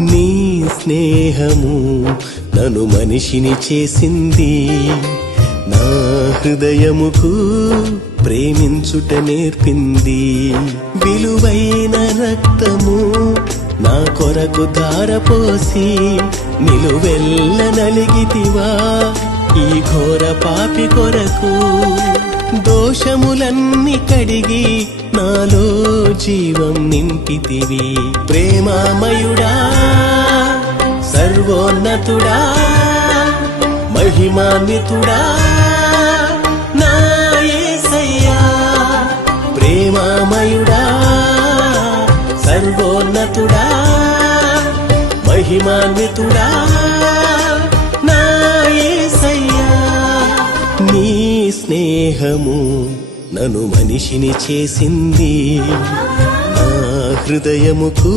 నీ స్నేహము నన్ను మనిషిని చేసింది, నా హృదయముకు ప్రేమించుట నేర్పింది. విలువైన రక్తము నా కొరకు ధారపోసి నిలువెల్ల నలిగితివా ఈ ఘోర పాపి కొరకు. దోషములన్నీ కడిగి నాలో జీవం నింపితివి. ప్రేమామయుడా, సర్వోన్నతుడా, మహిమాన్వితుడా నా యేసయ్యా. ప్రేమామయుడా, సర్వోన్నతుడా, మహిమాన్వితుడా నా యేసయ్యా. నీ స్నేహము నన్ను మనిషిని చేసింది, నా హృదయముకు